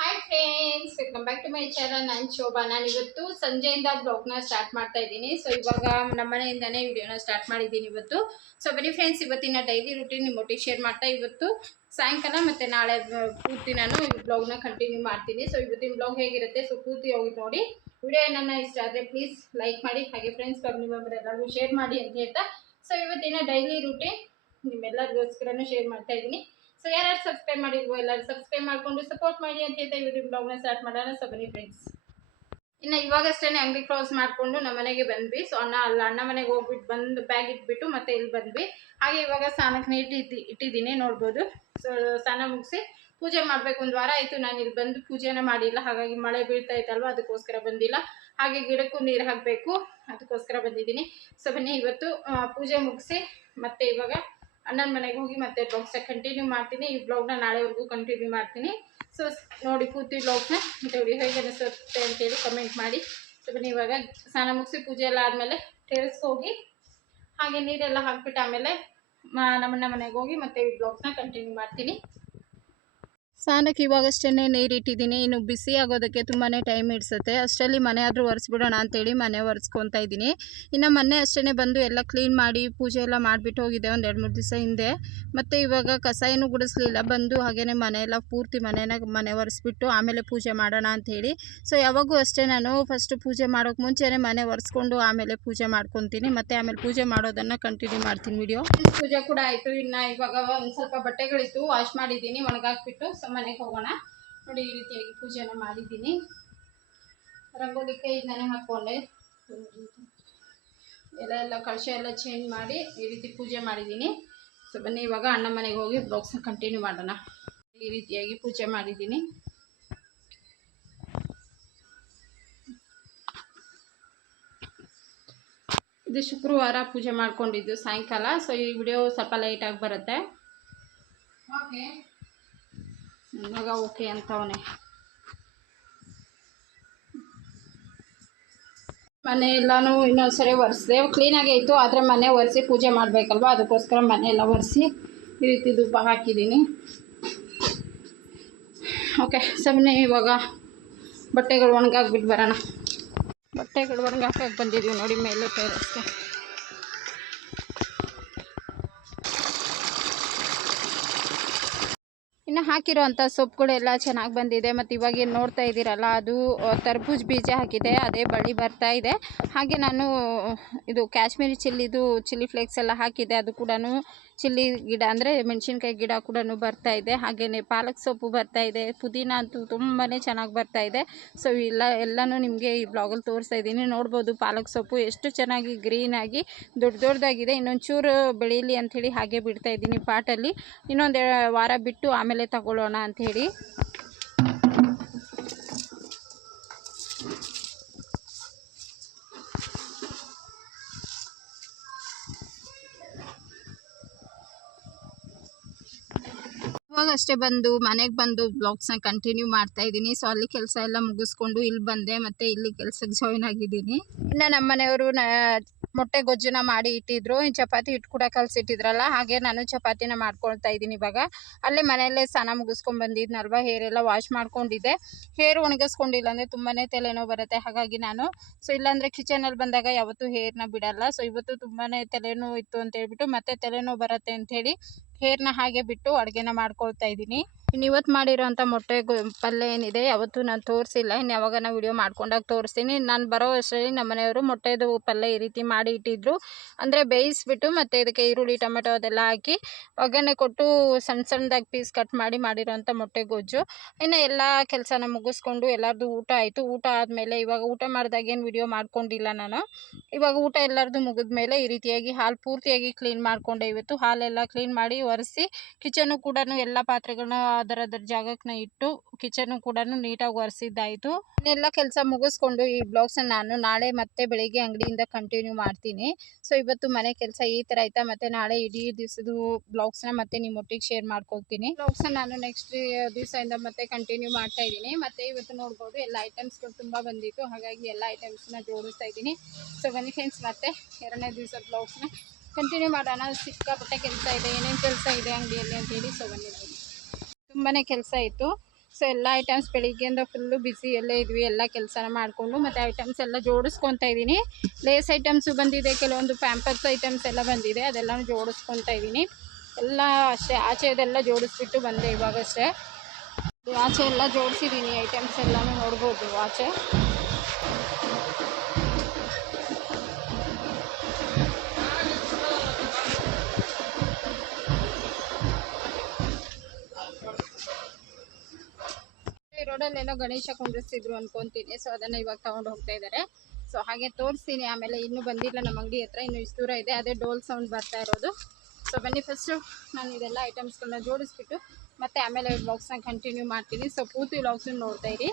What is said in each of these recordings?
Hi friends welcome back to my channel ನಾನು ಶೋಭಾ. ಸಂಜೆಯಿಂದ ಬ್ಲಾಗ್ನ start ಮಾಡ್ತಾ ಇದ್ದೀನಿ. ಸೊ ಇವಾಗ ನಮ್ಮ ಮನೆಯಿಂದನೇ ವಿಡಿಯೋನ ಸ್ಟಾರ್ಟ್ ಮಾಡಿದ್ದೀನಿ ಇವತ್ತು. ಸೊ ಬನ್ನಿ ಫ್ರೆಂಡ್ಸ್ ಇವತ್ತಿನ ಡೈಲಿ ರುಟೀನ್ ನಿಮ್ಮೊಟ್ಟಿಗೆ ಶೇರ್ ಮಾಡ್ತಾ ಇವತ್ತು. ಸಾಯಂಕಾಲ ಮತ್ತೆ ನಾಳೆ ಪೂರ್ತಿ ನಾನು ಈ ಬ್ಲಾಗ್ನ ಕಂಟಿನ್ಯೂ ಮಾಡ್ತೀನಿ. ಸೊ ಇವತ್ತಿನ ಬ್ಲಾಗ್ ಹೇಗಿರುತ್ತೆ? ಸೊ ಪೂರ್ತಿ ಹೋಗಿ ನೋಡಿ. ವಿಡಿಯೋ ಏನನ್ನ ಇಷ್ಟ ಆದರೆ ಪ್ಲೀಸ್ ಲೈಕ್ ಮಾಡಿ. ಹಾಗೆ ಫ್ರೆಂಡ್ಸ್ ಫ್ಯಾಮಿಲಿ ಮೆಂಬರ್ ಎಲ್ಲರಿಗೂ ಶೇರ್ ಮಾಡಿ ಅಂತ ಹೇಳ್ತಾ. ಸೊ ಇವತ್ತಿನ ಡೈಲಿ ರುಟೀನ್ ನಿಮ್ಮೆಲ್ಲರಿಗೋಸ್ಕರನೂ ಶೇರ್ ಮಾಡ್ತಾ ಇದ್ದೀನಿ. ಸೊ ಯಾರ್ಯಾರು ಸಬ್ಸ್ಕ್ರೈಬ್ ಮಾಡಿಲ್ವೋ ಎಲ್ಲರೂ ಸಬ್ಸ್ಕ್ರೈಬ್ ಮಾಡಿಕೊಂಡು ಸಪೋರ್ಟ್ ಮಾಡಿ ಅಂತ ಹೇಳ್ತಾ ಇವತ್ತು ಬ್ಲಾಗ್ನ ಸ್ಟಾರ್ಟ್ ಮಾಡೋಣ. ಸೊ ಬನ್ನಿ ಫ್ರೆಂಡ್ಸ್ ಇನ್ನು ಇವಾಗಷ್ಟೇ ಅಂಗಡಿ ಕ್ಲೋಸ್ ಮಾಡಿಕೊಂಡು ನಮ್ಮ ಮನೆಗೆ ಬಂದ್ವಿ. ಸೊ ಅಣ್ಣ, ಅಲ್ಲ, ಅಣ್ಣ ಮನೆಗೆ ಹೋಗ್ಬಿಟ್ಟು ಬಂದು ಬ್ಯಾಗ್ ಇಟ್ಬಿಟ್ಟು ಮತ್ತೆ ಇಲ್ಲಿ ಬಂದ್ವಿ. ಹಾಗೆ ಇವಾಗ ಸ್ನಾನಕ್ಕೆ ಇಟ್ಟಿ ಇಟ್ಟಿದ್ದೀನಿ, ನೋಡ್ಬೋದು. ಸೊ ಸ್ನಾನ ಮುಗಿಸಿ ಪೂಜೆ ಮಾಡಬೇಕು. ಒಂದು ವಾರ ಆಯಿತು, ನಾನು ಇಲ್ಲಿ ಬಂದು ಪೂಜೆನ ಮಾಡಿಲ್ಲ. ಹಾಗಾಗಿ ಮಳೆ ಬೀಳ್ತಾ ಇತ್ತಲ್ವ, ಅದಕ್ಕೋಸ್ಕರ ಬಂದಿಲ್ಲ. ಹಾಗೆ ಗಿಡಕ್ಕೂ ನೀರು ಹಾಕಬೇಕು, ಅದಕ್ಕೋಸ್ಕರ ಬಂದಿದ್ದೀನಿ. ಸೊ ಬನ್ನಿ, ಇವತ್ತು ಪೂಜೆ ಮುಗಿಸಿ ಮತ್ತೆ ಇವಾಗ ಅಣ್ಣನ ಮನೆಗೆ ಹೋಗಿ ಮತ್ತೆ ಬ್ಲಾಗ್ಸ್ನ ಕಂಟಿನ್ಯೂ ಮಾಡ್ತೀನಿ. ಈ ಬ್ಲಾಗ್ನ ನಾಳೆವರೆಗೂ ಕಂಟಿನ್ಯೂ ಮಾಡ್ತೀನಿ. ಸೊ ನೋಡಿ ಪೂರ್ತಿ ಬ್ಲಾಗ್ನ ಅವ್ರಿಗೆ ಹೇಗೆ ಅನಿಸುತ್ತೆ ಅಂತೇಳಿ ಕಮೆಂಟ್ ಮಾಡಿ. ಸೊ ಬನ್ನಿ ಇವಾಗ ಸ್ನಾನ ಮುಗಿಸಿ ಪೂಜೆ ಎಲ್ಲ ಆದಮೇಲೆ ಟೆರೆಸ್ಗೆ ಹೋಗಿ ಹಾಗೆ ನೀರೆಲ್ಲ ಹಾಕ್ಬಿಟ್ಟು ಆಮೇಲೆ ಮಾ ನಮ್ಮನ್ನ ಮನೆಗೆ ಹೋಗಿ ಮತ್ತೆ ಈ ಬ್ಲಾಗ್ಸ್ನ ಕಂಟಿನ್ಯೂ ಮಾಡ್ತೀನಿ. ಸ್ನಾನಕ್ಕೆ ಇವಾಗಷ್ಟೇ ನೀರು ಇಟ್ಟಿದ್ದೀನಿ. ಇನ್ನು ಬಿಸಿ ಆಗೋದಕ್ಕೆ ತುಂಬಾ ಟೈಮ್ ಹಿಡಿಸುತ್ತೆ. ಅಷ್ಟರಲ್ಲಿ ಮನೆ ಆದರೂ ಒರೆಸ್ಬಿಡೋಣ ಅಂತೇಳಿ ಮನೆ ಒರೆಸ್ಕೊತಾ ಇದ್ದೀನಿ. ಇನ್ನು ಮೊನ್ನೆ ಅಷ್ಟೇ ಬಂದು ಎಲ್ಲ ಕ್ಲೀನ್ ಮಾಡಿ ಪೂಜೆ ಎಲ್ಲ ಮಾಡಿಬಿಟ್ಟು ಹೋಗಿದ್ದೆ ಒಂದು ಎರಡು ಮೂರು ದಿವಸ ಹಿಂದೆ. ಮತ್ತು ಇವಾಗ ಕಸ ಏನೂ ಗುಡಿಸ್ಲಿಲ್ಲ. ಬಂದು ಹಾಗೇ ಮನೆ ಎಲ್ಲ ಪೂರ್ತಿ ಮನೆನ ಮನೆ ಒರೆಸ್ಬಿಟ್ಟು ಆಮೇಲೆ ಪೂಜೆ ಮಾಡೋಣ ಅಂಥೇಳಿ ಸೊ ಯಾವಾಗೂ ಅಷ್ಟೇ ನಾನು ಫಸ್ಟು ಪೂಜೆ ಮಾಡೋಕ್ಕೆ ಮುಂಚೆನೇ ಮನೆ ಒರೆಸ್ಕೊಂಡು ಆಮೇಲೆ ಪೂಜೆ ಮಾಡ್ಕೊತೀನಿ. ಮತ್ತು ಆಮೇಲೆ ಪೂಜೆ ಮಾಡೋದನ್ನು ಕಂಟಿನ್ಯೂ ಮಾಡ್ತೀನಿ ವಿಡಿಯೋ ಪೂಜೆ ಕೂಡ ಆಯಿತು. ಇನ್ನು ಇವಾಗ ಒಂದು ಸ್ವಲ್ಪ ಬಟ್ಟೆಗಳಿತ್ತು ವಾಶ್ ಮಾಡಿದ್ದೀನಿ, ಒಣಗಾಕ್ಬಿಟ್ಟು ಸೊ ಮನೆಗೆ ಹೋಗೋಣ. ನೋಡಿ ಈ ರೀತಿಯಾಗಿ ಪೂಜೆನ ಮಾಡಿದ್ದೀನಿ. ರಂಗೋಲಿ ಕೈಯಿಂದನೇ ಹಾಕ್ಕೊಂಡೆ ಎಲ್ಲ ಎಲ್ಲ ಕಳಶ ಎಲ್ಲ ಚೇಂಜ್ ಮಾಡಿ ಈ ರೀತಿ ಪೂಜೆ ಮಾಡಿದ್ದೀನಿ. ಸೊ, ಬನ್ನಿ, ಇವಾಗ ಅಣ್ಣ ಮನೆಗೆ ಹೋಗಿ ಬ್ಲಾಗ್ಸ್ನ ಕಂಟಿನ್ಯೂ ಮಾಡೋಣ. ಈ ರೀತಿಯಾಗಿ ಪೂಜೆ ಮಾಡಿದ್ದೀನಿ. ಇದು ಶುಕ್ರವಾರ ಪೂಜೆ ಮಾಡ್ಕೊಂಡಿದ್ದು ಸಾಯಂಕಾಲ. ಸೊ, ಈ ವಿಡಿಯೋ ಸ್ವಲ್ಪ ಲೈಟಾಗಿ ಬರುತ್ತೆ. ಓಕೆ ಮಗ ಓಕೆ ಅಂತವನೆ. ಮನೆ ಎಲ್ಲನೂ ಇನ್ನೊಂದ್ಸರಿ ಒರೆಸಿದೆ. ಕ್ಲೀನಾಗೇ ಇತ್ತು, ಆದರೆ ಮನೆ ಒರೆಸಿ ಪೂಜೆ ಮಾಡಬೇಕಲ್ವ? ಅದಕ್ಕೋಸ್ಕರ ಮನೆ ಎಲ್ಲ ಒರೆಸಿ ಈ ರೀತಿ ಧೂಪ ಹಾಕಿದ್ದೀನಿ. ಓಕೆ ಸಮನೆ ಇವಾಗ ಬಟ್ಟೆಗಳು ಒಣಗಾಕ್ಬಿಟ್ಟು ಬರೋಣ. ಬಟ್ಟೆಗಳು ಒಣಗಾಕಕ್ಕೆ ಬಂದಿದ್ದೀವಿ ನೋಡಿ, ಮೇಲೆ ಟೆರಸ್ಗೆ ಇನ್ನು ಸೊಪ್ಪುಗಳೆಲ್ಲ ಚೆನ್ನಾಗಿ ಬಂದಿದೆ. ಮತ್ತು ಇವಾಗ ಏನು ನೋಡ್ತಾ ಇದ್ದೀರಲ್ಲ, ಅದು ತರ್ಬೂಜ್ ಬೀಜ ಹಾಕಿದೆ. ಅದೇ ಬಳ್ಳಿ ಬರ್ತಾ ಇದೆ. ಹಾಗೆ ನಾನು, ಇದು ಕಾಶ್ಮೀರಿ ಚಿಲ್ಲಿದು, ಚಿಲ್ಲಿ ಫ್ಲೇಕ್ಸ್ ಎಲ್ಲ ಹಾಕಿದೆ. ಅದು ಕೂಡ ಚಿಲ್ಲಿ ಗಿಡ, ಅಂದರೆ ಮೆಣಸಿನ್ಕಾಯಿ ಗಿಡ ಕೂಡ ಬರ್ತಾ ಇದೆ. ಹಾಗೆಯೇ ಪಾಲಕ್ ಸೊಪ್ಪು ಬರ್ತಾ ಇದೆ. ಪುದೀನ ಅಂತೂ ತುಂಬಾ ಚೆನ್ನಾಗಿ ಬರ್ತಾ ಇದೆ. ಸೊ ಇಲ್ಲ, ಎಲ್ಲನೂ ನಿಮಗೆ ಈ ಬ್ಲಾಗಲ್ಲಿ ತೋರಿಸ್ತಾ ಇದ್ದೀನಿ. ನೋಡ್ಬೋದು ಪಾಲಕ್ ಸೊಪ್ಪು ಎಷ್ಟು ಚೆನ್ನಾಗಿ ಗ್ರೀನಾಗಿ ದೊಡ್ಡ ದೊಡ್ಡದಾಗಿದೆ ಇನ್ನೊಂಚೂರು ಬೆಳೀಲಿ ಅಂಥೇಳಿ ಹಾಗೆ ಬಿಡ್ತಾ ಇದ್ದೀನಿ ಪಾಟಲ್ಲಿ. ಇನ್ನೊಂದು ವಾರ ಬಿಟ್ಟು ಆಮೇಲೆ ತಗೊಳ್ಳೋಣ ಅಂಥೇಳಿ. ಅಷ್ಟೇ ಬಂದು ಮನೆಗೆ ಬಂದು ಬ್ಲಾಗ್ಸ್ನ ಕಂಟಿನ್ಯೂ ಮಾಡ್ತಾ ಇದ್ದೀನಿ. ಸೊ ಅಲ್ಲಿ ಕೆಲಸ ಎಲ್ಲ ಮುಗಿಸ್ಕೊಂಡು ಇಲ್ಲಿ ಬಂದೆ. ಮತ್ತೆ ಇಲ್ಲಿ ಕೆಲಸಕ್ಕೆ ಜಾಯ್ನ್ ಆಗಿದ್ದೀನಿ. ಇನ್ನು ನಮ್ಮ ಮನೆಯವರು ಮೊಟ್ಟೆ ಗೊಜ್ಜನ್ನ ಮಾಡಿ ಇಟ್ಟಿದ್ರು. ಚಪಾತಿ ಹಿಟ್ಟು ಕೂಡ ಕಲಸಿಟ್ಟಿದ್ರಲ್ಲ, ಹಾಗೆ ನಾನು ಚಪಾತಿನ ಮಾಡ್ಕೊಳ್ತಾ ಇದ್ದೀನಿ ಇವಾಗ. ಅಲ್ಲೇ ಮನೆಯಲ್ಲೇ ಸ್ನಾನ ಮುಗಿಸ್ಕೊಂಡು ಬಂದಿದ್ನಲ್ವ ಹೇರ್ ಎಲ್ಲ ವಾಶ್ ಮಾಡ್ಕೊಂಡಿದ್ದೆ. ಹೇರ್ ಒಣಗಿಸ್ಕೊಂಡಿಲ್ಲ ಅಂದರೆ ತುಂಬಾ ತಲೆನೋವು ಬರುತ್ತೆ, ಹಾಗಾಗಿ ನಾನು. ಸೊ ಇಲ್ಲಾಂದರೆ ಕಿಚನಲ್ಲಿ ಬಂದಾಗ ಯಾವತ್ತೂ ಹೇರ್ನ ಬಿಡಲ್ಲ. ಸೊ ಇವತ್ತು ತುಂಬಾ ತಲೆನೋವು ಇತ್ತು ಅಂತ ಹೇಳ್ಬಿಟ್ಟು ಮತ್ತೆ ತಲೆನೋವು ಬರುತ್ತೆ ಅಂಥೇಳಿ ಹೇರ್ನ ಹಾಗೆ ಬಿಟ್ಟು ಅಡುಗೆನ ಮಾಡ್ಕೊಳ್ತಾ ಇದ್ದೀನಿ. ಇನ್ನು ಇವತ್ತು ಮಾಡಿರೋಂಥ ಮೊಟ್ಟೆ ಪಲ್ಯ ಏನಿದೆ ಯಾವತ್ತೂ ನಾನು ತೋರಿಸಿಲ್ಲ. ಇನ್ನು ಯಾವಾಗ ನಾನು ವಿಡಿಯೋ ಮಾಡ್ಕೊಂಡಾಗ ತೋರಿಸ್ತೀನಿ. ನಾನು ಬರೋ ಅಷ್ಟರಲ್ಲಿ ನಮ್ಮ ಮನೆಯವರು ಮೊಟ್ಟೆದು ಪಲ್ಯ ಈ ರೀತಿ ಮಾಡಿ ಇಟ್ಟಿದ್ರು. ಅಂದರೆ ಬೇಯಿಸ್ಬಿಟ್ಟು ಮತ್ತು ಇದಕ್ಕೆ ಈರುಳ್ಳಿ, ಟೊಮೆಟೊ ಅದೆಲ್ಲ ಹಾಕಿ ಒಗ್ಗರಣೆ ಕೊಟ್ಟು ಸಣ್ಣ ಸಣ್ಣದಾಗಿ ಪೀಸ್ ಕಟ್ ಮಾಡಿ ಮಾಡಿರೋಂಥ ಮೊಟ್ಟೆ ಗೊಜ್ಜು. ಇನ್ನು ಎಲ್ಲ ಕೆಲಸನ ಮುಗಿಸ್ಕೊಂಡು ಎಲ್ಲರದು ಊಟ ಆಯಿತು. ಊಟ ಆದಮೇಲೆ ಇವಾಗ ಊಟ ಮಾಡಿದಾಗ ಏನು ವಿಡಿಯೋ ಮಾಡ್ಕೊಂಡಿಲ್ಲ ನಾನು. ಇವಾಗ ಊಟ ಎಲ್ಲರದು ಮುಗಿದ್ಮೇಲೆ ಈ ರೀತಿಯಾಗಿ ಹಾಲು ಪೂರ್ತಿಯಾಗಿ ಕ್ಲೀನ್ ಮಾಡಿಕೊಂಡೆ ಇವತ್ತು. ಹಾಲೆಲ್ಲ ಕ್ಲೀನ್ ಮಾಡಿ ಒರೆಸಿ ಕಿಚನು ಕೂಡ ಎಲ್ಲ ಪಾತ್ರೆಗಳನ್ನ ಅದರ ಅದರ ಜಾಗಕ್ಕೆ ಇಟ್ಟು ಕಿಚನು ಕೂಡ ನೀಟಾಗಿ ಒರೆಸಿದ್ದಾಯಿತು. ಇನ್ನೆಲ್ಲ ಕೆಲಸ ಮುಗಿಸ್ಕೊಂಡು ಈ ಬ್ಲಾಗ್ಸನ್ನ ನಾನು ನಾಳೆ ಮತ್ತೆ ಬೆಳಿಗ್ಗೆ ಅಂಗಡಿಯಿಂದ ಕಂಟಿನ್ಯೂ ಮಾಡ್ತೀನಿ. ಸೊ ಇವತ್ತು ಮನೆ ಕೆಲಸ ಈ ಥರ ಆಯ್ತಾ? ಮತ್ತೆ ನಾಳೆ ಇಡೀ ದಿವಸದ ಬ್ಲಾಗ್ಸ್ನ ಮತ್ತೆ ನಿಮ್ಮೊಟ್ಟಿಗೆ ಶೇರ್ ಮಾಡ್ಕೊಳ್ತೀನಿ. ಬ್ಲಾಗ್ಸ್ನ ನಾನು ನೆಕ್ಸ್ಟ್ ದಿವಸದಿಂದ ಮತ್ತೆ ಕಂಟಿನ್ಯೂ ಮಾಡ್ತಾ ಇದ್ದೀನಿ. ಮತ್ತೆ ಇವತ್ತು ನೋಡ್ಬೋದು ಎಲ್ಲ ಐಟಮ್ಸ್ಗಳು ತುಂಬ ಬಂದಿತ್ತು. ಹಾಗಾಗಿ ಎಲ್ಲ ಐಟಮ್ಸ್ನ ಜೋಡಿಸ್ತಾ ಇದ್ದೀನಿ. ಸೊ ಬನ್ನಿ ಫ್ರೆಂಡ್ಸ್ ಮತ್ತೆ ಎರಡನೇ ದಿವಸ ಬ್ಲಾಗ್ಸ್ನ ಕಂಟಿನ್ಯೂ ಮಾಡೋಣ. ಸಿಕ್ಕಾಪಟ್ಟೆ ಕೆಲಸ ಇದೆ. ಏನೇನು ಕೆಲಸ ಇದೆ ಅಂಗಡಿಯಲ್ಲಿ ಅಂತೇಳಿ ಸೊ ಬನ್ನಿ. ತುಂಬಾ ಕೆಲಸ ಇತ್ತು. ಸೊ ಎಲ್ಲ ಐಟಮ್ಸ್ ಬೆಳಿಗ್ಗೆಯಿಂದ ಫುಲ್ಲು ಬಿಸಿಯಲ್ಲೇ ಇದ್ವಿ. ಎಲ್ಲ ಕೆಲಸನ ಮಾಡಿಕೊಂಡು ಮತ್ತು ಐಟಮ್ಸ್ ಎಲ್ಲ ಜೋಡಿಸ್ಕೊತಾ ಇದ್ದೀನಿ. ಲೇಸ್ ಐಟಮ್ಸು ಬಂದಿದೆ. ಕೆಲವೊಂದು ಪ್ಯಾಂಪರ್ಸ್ ಐಟಮ್ಸ್ ಎಲ್ಲ ಬಂದಿದೆ. ಅದೆಲ್ಲನೂ ಜೋಡಿಸ್ಕೊತಾ ಇದ್ದೀನಿ. ಎಲ್ಲ ಅಷ್ಟೇ. ಆಚೆ ಇದೆಲ್ಲ ಜೋಡಿಸ್ಬಿಟ್ಟು ಬಂದೆ ಇವಾಗಷ್ಟೇ. ಆಚೆ ಎಲ್ಲ ಜೋಡಿಸಿದ್ದೀನಿ ಐಟಮ್ಸ್ ಎಲ್ಲನೂ ನೋಡ್ಬೋದು ಆಚೆ. ರೋಡಲ್ಲೆಲ್ಲ ಗಣೇಶ ಕುಂಡ್ರಿಸ್ತಿದ್ರು ಅನ್ಕೊಂತೀನಿ. ಸೊ ಅದನ್ನ ಇವಾಗ ತಗೊಂಡು ಹೋಗ್ತಾ ಇದ್ದಾರೆ ಸೊ ಹಾಗೆ ತೋರಿಸ್ತೀನಿ. ಆಮೇಲೆ ಇನ್ನೂ ಬಂದಿಲ್ಲ ನಮ್ಮ ಅಂಗಡಿ ಹತ್ರ. ಇನ್ನು ಇಷ್ಟು ದೂರ ಇದೆ. ಅದೇ ಡೋಲ್ ಸೌಂಡ್ ಬರ್ತಾ ಇರೋದು. ಸೊ ಬನ್ನಿ ಫಸ್ಟು ನಾನು ಇದೆಲ್ಲ ಐಟಮ್ಸ್ಗಳನ್ನ ಜೋಡಿಸ್ಬಿಟ್ಟು ಮತ್ತೆ ಆಮೇಲೆ ಬ್ಲಾಗ್ಸ್ನ ಕಂಟಿನ್ಯೂ ಮಾಡ್ತೀನಿ. ಸೊ ಪೂರ್ತಿ ವ್ಲಾಗ್ಸನ್ನು ನೋಡ್ತಾ ಇರಿ.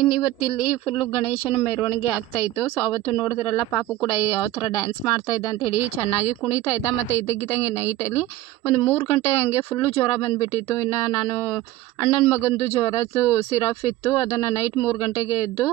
ಇನ್ನು ಇವತ್ತಿಲ್ಲಿ ಫುಲ್ಲು ಗಣೇಶನ ಮೆರವಣಿಗೆ ಆಗ್ತಾಯಿತ್ತು ಸೊ ಅವತ್ತು ನೋಡಿದ್ರಲ್ಲ ಪಾಪು ಕೂಡ ಯಾವ ಥರ ಡ್ಯಾನ್ಸ್ ಮಾಡ್ತಾ ಇದ್ದ ಅಂತೇಳಿ ಚೆನ್ನಾಗಿ ಕುಣಿತಾ ಇದ್ದ. ಮತ್ತು ಇದ್ದಕ್ಕಿದ್ದಂಗೆ ನೈಟಲ್ಲಿ ಒಂದು ಮೂರು ಗಂಟೆ ಹಂಗೆ ಫುಲ್ಲು ಜ್ವರ ಬಂದುಬಿಟ್ಟಿತ್ತು. ಇನ್ನು ನಾನು ಅಣ್ಣನ ಮಗಂದು ಜ್ವರದ್ದು ಸಿರಪ್ ಇತ್ತು. ಅದನ್ನು ನೈಟ್ ಮೂರು ಗಂಟೆಗೆ ಎದ್ದು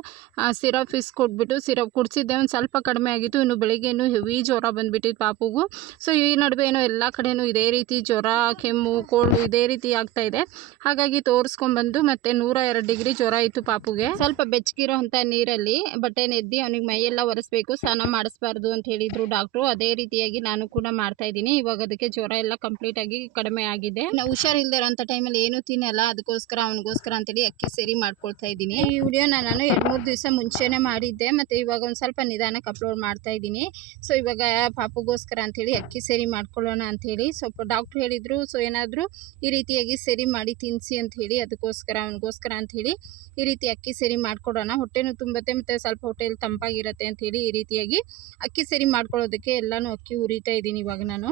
ಸಿರಪ್ ಇಸ್ಕೊಟ್ಬಿಟ್ಟು ಸಿರಪ್ ಕುಡಿಸಿದ್ದೆ. ಒಂದು ಸ್ವಲ್ಪ ಕಡಿಮೆ ಆಗಿತ್ತು. ಇನ್ನು ಬೆಳಿಗ್ಗೆನೂ ಹೆವಿ ಜ್ವರ ಬಂದುಬಿಟ್ಟಿತ್ತು ಪಾಪುಗೂ. ಸೊ ಈ ನಡುವೆ ಏನೋ ಎಲ್ಲ ಕಡೆಯೂ ಇದೇ ರೀತಿ ಜ್ವರ, ಕೆಮ್ಮು ಕೋಳು ಇದೇ ರೀತಿ ಆಗ್ತಾಯಿದೆ ಹಾಗಾಗಿ ತೋರಿಸ್ಕೊಂಡ್ಬಂದು ಮತ್ತು ನೂರ ಎರಡು ಡಿಗ್ರಿ ಜ್ವರ ಇತ್ತು ಪಾಪುಗೆ. ಸ್ವಲ್ಪ ಬೆಚ್ಚಗಿರೋ ಅಂಥ ನೀರಲ್ಲಿ ಬಟ್ಟೆ ನೆದ್ದಿ ಅವನಿಗೆ ಮೈಯೆಲ್ಲ ಒರೆಸ್ಬೇಕು, ಸ್ನಾನ ಮಾಡಿಸ್ಬಾರ್ದು ಅಂತ ಹೇಳಿದ್ರು ಡಾಕ್ಟ್ರು. ಅದೇ ರೀತಿಯಾಗಿ ನಾನು ಕೂಡ ಮಾಡ್ತಾ ಇದ್ದೀನಿ. ಇವಾಗ ಅದಕ್ಕೆ ಜ್ವರ ಎಲ್ಲ ಕಂಪ್ಲೀಟ್ ಆಗಿ ಕಡಿಮೆ ಆಗಿದೆ. ನಾವು ಹುಷಾರಿಲ್ದೇ ಇರೋಂಥ ಟೈಮಲ್ಲಿ ಏನು ತಿನ್ನಲ್ಲ. ಅದಕ್ಕೋಸ್ಕರ ಅವನಿಗೋಸ್ಕರ ಅಂತೇಳಿ ಅಕ್ಕಿ ಸರಿ ಮಾಡ್ಕೊಳ್ತಾ ಇದ್ದೀನಿ. ಈ ವಿಡಿಯೋನ ನಾನು ಎರಡು ಮೂರು ದಿವಸ ಮುಂಚೆನೇ ಮಾಡಿದ್ದೆ. ಮತ್ತು ಇವಾಗ ಒಂದು ಸ್ವಲ್ಪ ನಿಧಾನಕ್ಕೆ ಅಪ್ಲೋಡ್ ಮಾಡ್ತಾ ಇದ್ದೀನಿ. ಸೊ ಇವಾಗ ಪಾಪುಗೋಸ್ಕರ ಅಂಥೇಳಿ ಅಕ್ಕಿ ಸರಿ ಮಾಡ್ಕೊಳ್ಳೋಣ ಅಂಥೇಳಿ ಸ್ವಲ್ಪ ಡಾಕ್ಟ್ರು ಹೇಳಿದರು ಸೊ ಏನಾದರೂ ಈ ರೀತಿಯಾಗಿ ಸರಿ ಮಾಡಿ ತಿನ್ನಿಸಿ ಅಂತ ಹೇಳಿ, ಅದಕ್ಕೋಸ್ಕರ ಅವನಿಗೋಸ್ಕರ ಅಂಥೇಳಿ ಈ ರೀತಿ ಅಕ್ಕಿ ಸರಿ ಮಾಡಿಕೊಡೋಣ. ಹೊಟ್ಟೆನೂ ತುಂಬತ್ತೆ ಮತ್ತು ಸ್ವಲ್ಪ ಹೊಟ್ಟೆಯಲ್ಲಿ ತಂಪಾಗಿರುತ್ತೆ ಹೇಳಿ ಈ ರೀತಿಯಾಗಿ ಅಕ್ಕಿ ಸರಿ ಮಾಡ್ಕೊಳ್ಳೋದಕ್ಕೆ ಎಲ್ಲನೂ ಅಕ್ಕಿ ಹುರಿತಾ ಇದ್ದೀನಿ ಇವಾಗ ನಾನು.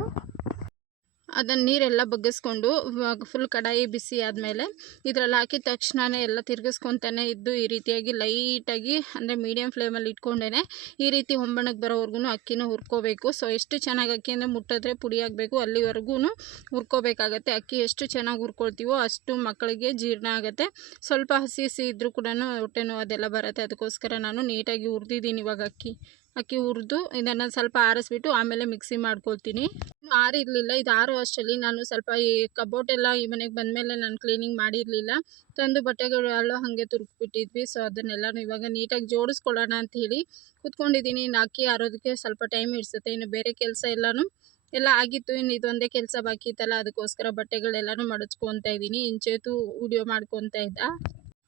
ಅದನ್ನು ನೀರೆಲ್ಲ ಬಗ್ಗಿಸ್ಕೊಂಡು ಫುಲ್ ಕಡಾಯಿ, ಬಿಸಿ ಆದಮೇಲೆ ಇದರಲ್ಲಿ ಹಾಕಿದ ತಕ್ಷಣವೇ ಎಲ್ಲ ತಿರ್ಗಿಸ್ಕೊತಾನೆ ಇದ್ದು ಈ ರೀತಿಯಾಗಿ ಲೈಟಾಗಿ ಅಂದರೆ ಮೀಡಿಯಮ್ ಫ್ಲೇಮಲ್ಲಿ ಇಟ್ಕೊಂಡೇನೆ ಈ ರೀತಿ ಹೊಂಬಣಕ್ಕೆ ಬರೋವರೆಗೂ ಅಕ್ಕಿನ ಹುರ್ಕೋಬೇಕು. ಸೊ ಎಷ್ಟು ಚೆನ್ನಾಗಿ ಅಕ್ಕಿ ಅಂದರೆ ಮುಟ್ಟಿದ್ರೆ ಪುಡಿ ಆಗಬೇಕು. ಅಲ್ಲಿವರೆಗೂ ಹುರ್ಕೋಬೇಕಾಗತ್ತೆ. ಅಕ್ಕಿ ಎಷ್ಟು ಚೆನ್ನಾಗಿ ಹುರ್ಕೊಳ್ತೀವೋ ಅಷ್ಟು ಮಕ್ಕಳಿಗೆ ಜೀರ್ಣ ಆಗುತ್ತೆ. ಸ್ವಲ್ಪ ಹಸಿ ಹಸಿ ಇದ್ದರೂ ಕೂಡ ಹೊಟ್ಟೆ ಅದೆಲ್ಲ ಬರುತ್ತೆ. ಅದಕ್ಕೋಸ್ಕರ ನಾನು ನೀಟಾಗಿ ಹುರಿದಿದ್ದೀನಿ ಇವಾಗ ಅಕ್ಕಿ. ಅಕ್ಕಿ ಹುರಿದು ಇದನ್ನು ಸ್ವಲ್ಪ ಆರಿಸ್ಬಿಟ್ಟು ಆಮೇಲೆ ಮಿಕ್ಸಿ ಮಾಡ್ಕೊಳ್ತೀನಿ. ಆರಿರಲಿಲ್ಲ, ಇದು ಆರೋ ಅಷ್ಟರಲ್ಲಿ ನಾನು ಸ್ವಲ್ಪ ಈ ಕಬೋಟೆಲ್ಲ ಈ ಮನೆಗೆ ಬಂದಮೇಲೆ ನಾನು ಕ್ಲೀನಿಂಗ್ ಮಾಡಿರಲಿಲ್ಲ. ತಂದು ಬಟ್ಟೆಗಳೆಲ್ಲ ಹಾಗೆ ತುರುಕ್ಬಿಟ್ಟಿದ್ವಿ ಸೊ ಅದನ್ನೆಲ್ಲನೂ ಇವಾಗ ನೀಟಾಗಿ ಜೋಡಿಸ್ಕೊಳ್ಳೋಣ ಅಂತ ಹೇಳಿ ಕೂತ್ಕೊಂಡಿದ್ದೀನಿ. ಇನ್ನು ಅಕ್ಕಿ ಆರೋದಕ್ಕೆ ಸ್ವಲ್ಪ ಟೈಮ್ ಇಡ್ಸುತ್ತೆ ಇನ್ನು ಬೇರೆ ಕೆಲಸ ಎಲ್ಲನೂ ಎಲ್ಲ ಆಗಿತ್ತು. ಇನ್ನು ಇದೊಂದೇ ಕೆಲಸ ಬಾಕಿ ಇತ್ತಲ್ಲ, ಅದಕ್ಕೋಸ್ಕರ ಬಟ್ಟೆಗಳೆಲ್ಲನೂ ಮಡಚ್ಕೊತಾ ಇದ್ದೀನಿ ಇಂಚೇತು ವಿಡಿಯೋ ಮಾಡ್ಕೊತಾ ಇದ್ದ.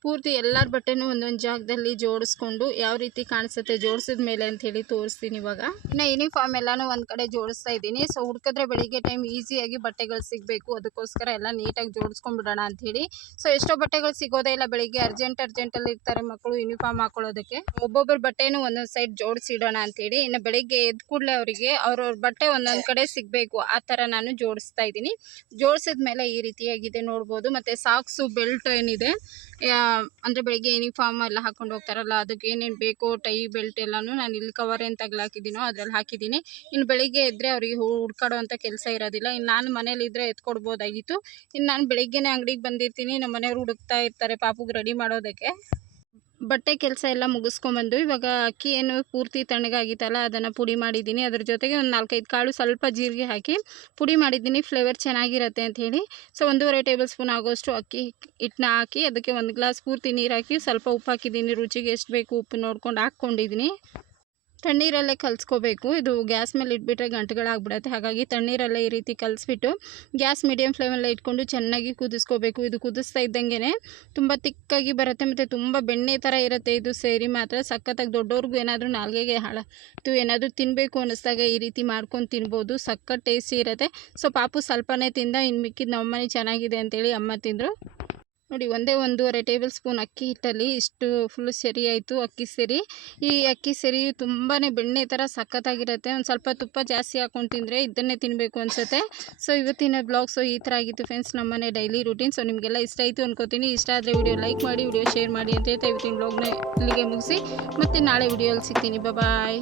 ಪೂರ್ತಿ ಎಲ್ಲರ ಬಟ್ಟೆನೂ ಒಂದೊಂದು ಜಾಗದಲ್ಲಿ ಜೋಡಿಸ್ಕೊಂಡು ಯಾವ ರೀತಿ ಕಾಣಿಸುತ್ತೆ ಜೋಡಿಸಿದ ಮೇಲೆ ಅಂತ ಹೇಳಿ ತೋರಿಸ್ತೀನಿ ಇವಾಗ. ಇನ್ನು ಯೂನಿಫಾರ್ಮ್ ಎಲ್ಲಾನು ಒಂದು ಕಡೆ ಜೋಡಿಸ್ತಾ ಇದ್ದೀನಿ. ಸೊ ಹುಡ್ಕಿದ್ರೆ ಬೆಳಿಗ್ಗೆ ಟೈಮ್ ಈಸಿಯಾಗಿ ಬಟ್ಟೆಗಳು ಸಿಗಬೇಕು. ಅದಕ್ಕೋಸ್ಕರ ಎಲ್ಲ ನೀಟಾಗಿ ಜೋಡಿಸ್ಕೊಂಡ್ಬಿಡೋಣ ಅಂತ ಹೇಳಿ. ಸೊ ಎಷ್ಟೋ ಬಟ್ಟೆಗಳು ಸಿಗೋದೇ ಇಲ್ಲ ಬೆಳಿಗ್ಗೆ. ಅರ್ಜೆಂಟ್ ಅರ್ಜೆಂಟಲ್ಲಿ ಇರ್ತಾರೆ ಮಕ್ಕಳು ಯೂನಿಫಾರ್ಮ್ ಹಾಕೊಳ್ಳೋದಕ್ಕೆ. ಒಬ್ಬೊಬ್ಬರ ಬಟ್ಟೆನೂ ಒಂದೊಂದು ಸೈಡ್ ಜೋಡಿಸಿಡೋಣ ಅಂತೇಳಿ ಇನ್ನು ಬೆಳಿಗ್ಗೆ ಎದ್ದು ಕೂಡಲೇ ಅವರಿಗೆ ಅವ್ರವ್ರ ಬಟ್ಟೆ ಒಂದೊಂದು ಕಡೆ ಸಿಗಬೇಕು. ಆ ಥರ ನಾನು ಜೋಡಿಸ್ತಾ ಇದ್ದೀನಿ. ಜೋಡಿಸಿದ ಮೇಲೆ ಈ ರೀತಿಯಾಗಿದೆ ನೋಡ್ಬೋದು. ಮತ್ತು ಸಾಕ್ಸು ಬೆಲ್ಟ್ ಏನಿದೆ ಅಂದರೆ ಬೆಳಿಗ್ಗೆ ಯೂನಿಫಾರ್ಮ್ ಎಲ್ಲ ಹಾಕ್ಕೊಂಡು ಹೋಗ್ತಾರಲ್ಲ, ಅದಕ್ಕೆ ಏನೇನು ಬೇಕೋ ಟೈ ಬೆಲ್ಟ್ ಎಲ್ಲನೂ ನಾನು ಇಲ್ಲಿ ಕವರ್ ಏನು ತಗ್ಲಾಕಿದ್ದೀನೋ ಅದ್ರಲ್ಲಿ ಹಾಕಿದ್ದೀನಿ. ಇನ್ನು ಬೆಳಿಗ್ಗೆ ಎದ್ದರೆ ಅವರಿಗೆ ಹುಡ್ಕಾಡೋ ಅಂಥ ಕೆಲಸ ಇರೋದಿಲ್ಲ. ಇನ್ನು ನಾನು ಮನೇಲಿದ್ದರೆ ಎತ್ಕೊಡ್ಬೋದಾಗಿತ್ತು. ಇನ್ನು ನಾನು ಬೆಳಿಗ್ಗೆನೇ ಅಂಗಡಿಗೆ ಬಂದಿರ್ತೀನಿ. ನಮ್ಮ ಮನೆಯವರು ಹುಡುಕ್ತಾ ಇರ್ತಾರೆ, ಪಾಪುಗೆ ರೆಡಿ ಮಾಡೋದಕ್ಕೆ. ಬಟ್ಟೆ ಕೆಲಸ ಎಲ್ಲ ಮುಗಿಸ್ಕೊಂಬಂದು ಇವಾಗ ಅಕ್ಕಿ ಏನು ಪೂರ್ತಿ ತಣ್ಣಗಾಗಿತ್ತಲ್ಲ, ಅದನ್ನು ಪುಡಿ ಮಾಡಿದ್ದೀನಿ. ಅದ್ರ ಜೊತೆಗೆ ಒಂದು ನಾಲ್ಕೈದು ಕಾಳು ಸ್ವಲ್ಪ ಜೀರಿಗೆ ಹಾಕಿ ಪುಡಿ ಮಾಡಿದ್ದೀನಿ. ಫ್ಲೇವರ್ ಚೆನ್ನಾಗಿರುತ್ತೆ ಅಂತ ಹೇಳಿ. ಸೊ ಒಂದೂವರೆ ಟೇಬಲ್ ಸ್ಪೂನ್ ಆಗೋಷ್ಟು ಅಕ್ಕಿ ಹಿಟ್ಟನ್ನ ಹಾಕಿ, ಅದಕ್ಕೆ ಒಂದು ಗ್ಲಾಸ್ ಪೂರ್ತಿ ನೀರು ಹಾಕಿ, ಸ್ವಲ್ಪ ಉಪ್ಪು ಹಾಕಿದ್ದೀನಿ. ರುಚಿಗೆ ಎಷ್ಟು ಬೇಕು ಉಪ್ಪು ನೋಡ್ಕೊಂಡು ಹಾಕ್ಕೊಂಡಿದ್ದೀನಿ. ತಣ್ಣೀರಲ್ಲೇ ಕಲಿಸ್ಕೋಬೇಕು. ಇದು ಗ್ಯಾಸ್ ಮೇಲೆ ಇಟ್ಬಿಟ್ರೆ ಗಂಟುಗಳಾಗ್ಬಿಡುತ್ತೆ. ಹಾಗಾಗಿ ತಣ್ಣೀರಲ್ಲೇ ಈ ರೀತಿ ಕಲಿಸ್ಬಿಟ್ಟು ಗ್ಯಾಸ್ ಮೀಡಿಯಮ್ ಫ್ಲೇಮಲ್ಲೇ ಇಟ್ಕೊಂಡು ಚೆನ್ನಾಗಿ ಕುದಿಸ್ಕೋಬೇಕು. ಇದು ಕುದಿಸ್ತಾ ಇದ್ದಂಗೆ ತುಂಬ ತಿಕ್ಕಾಗಿ ಬರುತ್ತೆ ಮತ್ತು ತುಂಬ ಬೆಣ್ಣೆ ಥರ ಇರುತ್ತೆ ಇದು ಸೇರಿ ಮಾತ್ರ. ಸಖತ್ತಾಗಿ ದೊಡ್ಡವ್ರಿಗೂ ಏನಾದರೂ ನಾಲ್ಗೆಗೆ ಹಾಳ ಇದು ಏನಾದರೂ ತಿನ್ನಬೇಕು ಅನ್ನಿಸ್ದಾಗ ಈ ರೀತಿ ಮಾಡ್ಕೊಂಡು ತಿನ್ಬೋದು. ಸಖತ್ ಟೇಸ್ಟಿ ಇರುತ್ತೆ. ಸೊ ಪಾಪು ಸ್ವಲ್ಪನೇ ತಿಂದ ಇನ್ನು ಮಿಕ್ಕಿದ ನಮ್ಮನೆ ಚೆನ್ನಾಗಿದೆ ಅಂತೇಳಿ ಅಮ್ಮ ತಿಂದರು. ನೋಡಿ, ಒಂದೇ ಒಂದೂವರೆ ಟೇಬಲ್ ಸ್ಪೂನ್ ಅಕ್ಕಿ ಹಿಟ್ಟಲ್ಲಿ ಇಷ್ಟು ಫುಲ್ ಸರಿ ಆಯಿತು, ಅಕ್ಕಿ ಸರಿ. ಈ ಅಕ್ಕಿ ಸರಿ ತುಂಬಾ ಬೆಣ್ಣೆ ಥರ ಸಖತ್ತಾಗಿರುತ್ತೆ. ಒಂದು ಸ್ವಲ್ಪ ತುಪ್ಪ ಜಾಸ್ತಿ ಹಾಕೊಂಡು ತಿಂದರೆ ಇದನ್ನೇ ತಿನ್ನಬೇಕು ಅನಿಸುತ್ತೆ. ಸೊ ಇವತ್ತಿನ ಬ್ಲಾಗ್ ಸೊ ಈ ಥರ ಆಗಿತ್ತು ಫ್ರೆಂಡ್ಸ್ ನಮ್ಮನೆ ಡೈಲಿ ರೂಟೀನ್ ಸೊ ನಿಮಗೆಲ್ಲ ಇಷ್ಟ ಆಯಿತು ಅನ್ಕೋತೀನಿ. ಇಷ್ಟ ಆದರೆ ವಿಡಿಯೋ ಲೈಕ್ ಮಾಡಿ ವಿಡಿಯೋ ಶೇರ್ ಮಾಡಿ ಅಂತ ಹೇಳ್ತಾ ಇವತ್ತಿನ ಬ್ಲಾಗ್ನ ಇಲ್ಲಿಗೆ ಮುಗಿಸಿ. ಮತ್ತು ನಾಳೆ ವಿಡಿಯೋಲ್ಲಿ ಸಿಗ್ತೀನಿ. ಬಾಯ್